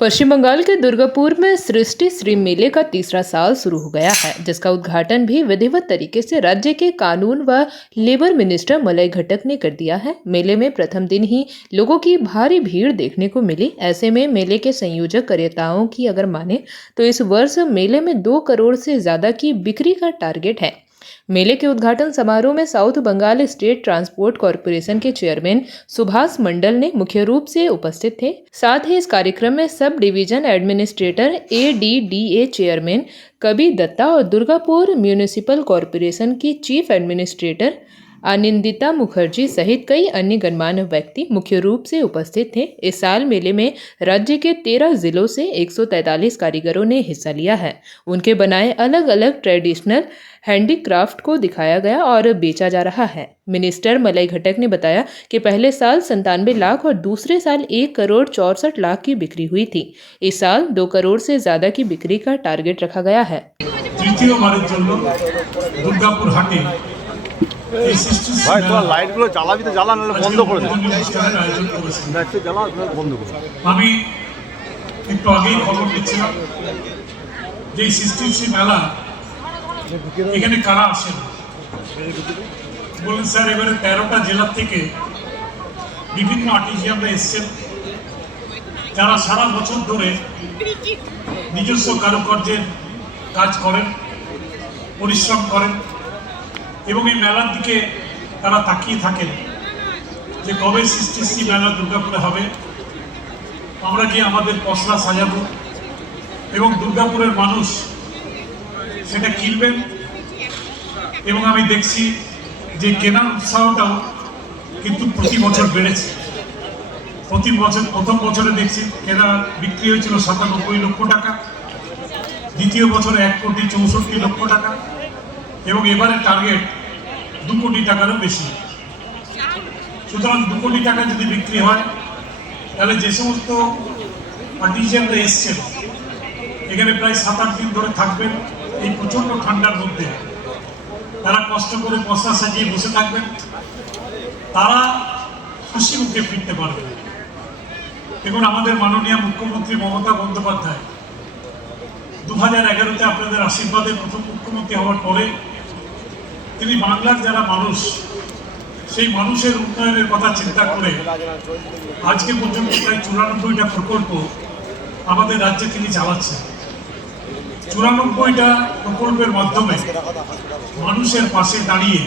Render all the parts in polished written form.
पश्चिम बंगाल के दुर्गापुर में सृष्टि श्री मेले का तीसरा साल शुरू हो गया है, जिसका उद्घाटन भी विधिवत तरीके से राज्य के कानून व लेबर मिनिस्टर मलय घटक ने कर दिया है। मेले में प्रथम दिन ही लोगों की भारी भीड़ देखने को मिली। ऐसे में मेले के संयोजक कार्यकर्ताओं की अगर माने तो इस वर्ष मेले में 2 करोड़ से ज्यादा की बिक्री का टारगेट है। मेले के उद्घाटन समारोह में South Bengal State Transport Corporation के चेयरमैन सुभाष मंडल ने मुख्य रूप से उपस्थित थे। साथ ही इस कार्यक्रम में sub division administrator ADDA chairman Kabir Datta और दुर्गापुर म्यूनिसिपल कॉरपोरेशन की चीफ एडमिनिस्ट्रेटर आनंदिता मुखर्जी सहित कई अन्य गणमान्य व्यक्ति मुख्य रूप से उपस्थित थे। इस साल मेले में राज्य के 13 जिलों से 143 कारीगरों ने हिस्सा लिया है। उनके बनाए अलग अलग ट्रेडिशनल हैंडीक्राफ्ट को दिखाया गया और बेचा जा रहा है। मिनिस्टर मलय घटक ने बताया कि पहले साल 97 लाख और दूसरे साल 1 करोड़ 64 लाख की बिक्री हुई थी। इस साल 2 करोड़ से ज्यादा की बिक्री का टारगेट रखा गया है। ভাই তোরা লাইটগুলো জ্বালাবি তো জ্বালা নাহলে বন্ধ করে দে লাইট জ্বালা বন্ধ করে আমি একটু আগেই খবর দিচ্ছিলাম যে সৃষ্টি মেলা এখানে কারা আসেন বলেন স্যার এবারে 13টা জেলা থেকে বিভিন্ন আর্টিজিয়ানরা এসেছেন যারা সারা বছর ধরে নিজস্ব কারুকার্যের কাজ করেন পরিশ্রম করেন এবং এই মেলার দিকে তারা তাকিয়ে থাকেন যে কবে সৃষ্টি মেলা দুর্গাপুরে হবে, আমরা গিয়ে আমাদের পসরা সাজাবো এবং দুর্গাপুরের মানুষ সেটা কিনবেন। এবং আমি দেখছি যে কেনার উৎসাহটাও কিন্তু প্রতি বছর বেড়েছে। প্রতি বছর প্রথম বছরে দেখছি কেনা বিক্রি হয়েছিল 97 লক্ষ টাকা, দ্বিতীয় বছরে 1,64 লক্ষ টাকা এবং এবারে টার্গেট 2 কোটি টাকারও বেশি। সুতরাং 2 কোটি টাকা যদি বিক্রি হয় তাহলে যে সমস্ত আর্টিজিয়ানরা এসছেন এখানে প্রায় 7-8 দিন ধরে থাকবেন এই প্রচণ্ড ঠান্ডার মধ্যে, তারা কষ্ট করে পসরা সাজিয়ে বসে থাকবেন, তারা হাসি মুখে ফিরতে পারবেন। দেখুন আমাদের মাননীয় মুখ্যমন্ত্রী মমতা বন্দ্যোপাধ্যায় 2011-তে আপনাদের আশীর্বাদে প্রথম মুখ্যমন্ত্রী হওয়ার পরে তিনি বাংলার যারা মানুষ সেই মানুষের উন্নয়নের কথা চিন্তা করে আজকে পর্যন্ত প্রায় 94টা প্রকল্প আমাদের রাজ্যে তিনি চালাচ্ছেন। 94টা প্রকল্পের মাধ্যমে মানুষের পাশে দাঁড়িয়ে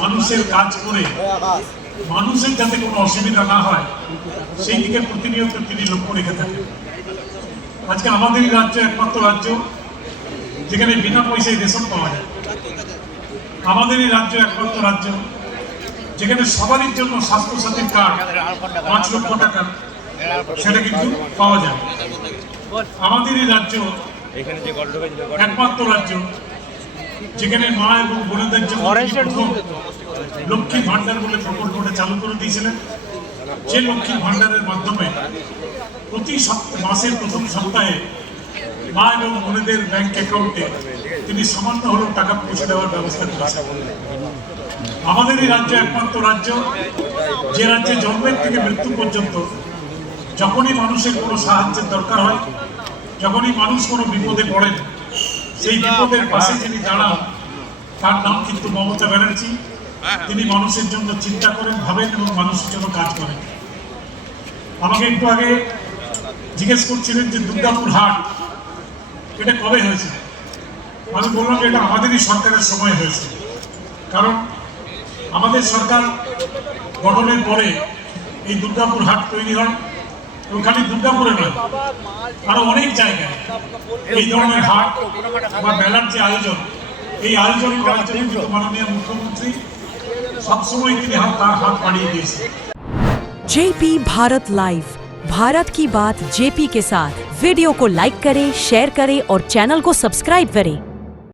মানুষের কাজ করে মানুষের যাতে কোনো অসুবিধা না হয় সেই দিকে প্রতিনিয়ত তিনি লক্ষ্য রেখে থাকেন। আজকে আমাদের রাজ্য একমাত্র রাজ্য যেখানে বিনা পয়সায় রেশন পাওয়া যায়, আমাদের এই রাজ্য একমাত্র রাজ্য যেখানে সবারই জন্য স্বাস্থ্যসাথীর কার্ড 5 লক্ষ টাকা সেটা কিন্তু পাওয়া যায়। আমাদের এই রাজ্য একমাত্র রাজ্য যেখানে মা এবং বোনেদের জন্য লক্ষ্মী ভান্ডার বলে প্রকল্পটা চালু করে দিয়েছিলেন। যে লক্ষ্মী ভান্ডারের মাধ্যমে প্রতি মাসের প্রথম সপ্তাহে মা এবং বোনেদের ব্যাংক অ্যাকাউন্টে তিনি সামান্য হলেও টাকা পৌঁছে দেওয়ার ব্যবস্থা করেছেন। আমাদের এই রাজ্য একমাত্র রাজ্য যে রাজ্যে জন্মের থেকে মৃত্যু পর্যন্ত যখনই মানুষের কোনো সাহায্যের দরকার হয়, যখনই মানুষ কোনো বিপদে পড়েন, সেই বিপদের পাশে যিনি দাঁড়ান তার নাম কিন্তু মমতা ব্যানার্জি। তিনি মানুষের জন্য চিন্তা করেন, ভাবেন এবং মানুষের জন্য কাজ করেন। আমাকে একটু আগে জিজ্ঞেস করছিলেন যে দুর্গাপুর হাট এটা কবে হয়েছে। আমি বললাম যে এটা আমাদেরই সরকারের সময় হয়েছে, কারণ আমাদের সরকার গঠনের পরে এই দুর্গাপুর হাট তৈরি হয়। ওখানে দুর্গাপুরে নয়, আরো অনেক জায়গায় এই ধরনের হাট বা মেলার যে আয়োজন, এই আয়োজন করার জন্য কিন্তু মাননীয় মুখ্যমন্ত্রী সবসময় তিনি তার হাত বাড়িয়ে দিয়েছে। JP भारत लाइव, भारत की बात JP के साथ। वीडियो को लाइक करें, शेयर करें और चैनल को सब्सक्राइब करें।